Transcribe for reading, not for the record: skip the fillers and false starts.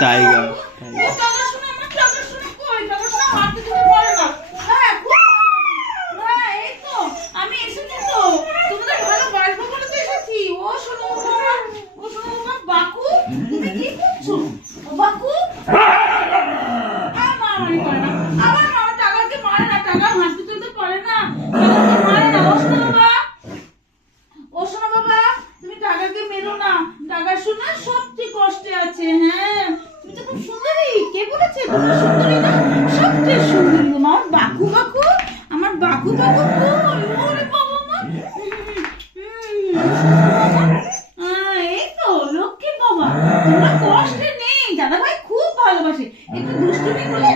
Tiger কষ্টে আছে। হ্যাঁ তুমি তো খুব সুন্দরী, কে বলেছে তুমি সুন্দরী না? সবচেয়ে সুন্দরী আমার বাকু বাকু, আমার বাকু বাকু কই? ওরে বাবা মা, এই তো লক্ষ্মী বাবা, তোমরা কষ্টে নেই, দাদা ভাই খুব ভালোবাসে, একটু দুষ্টুমি করলে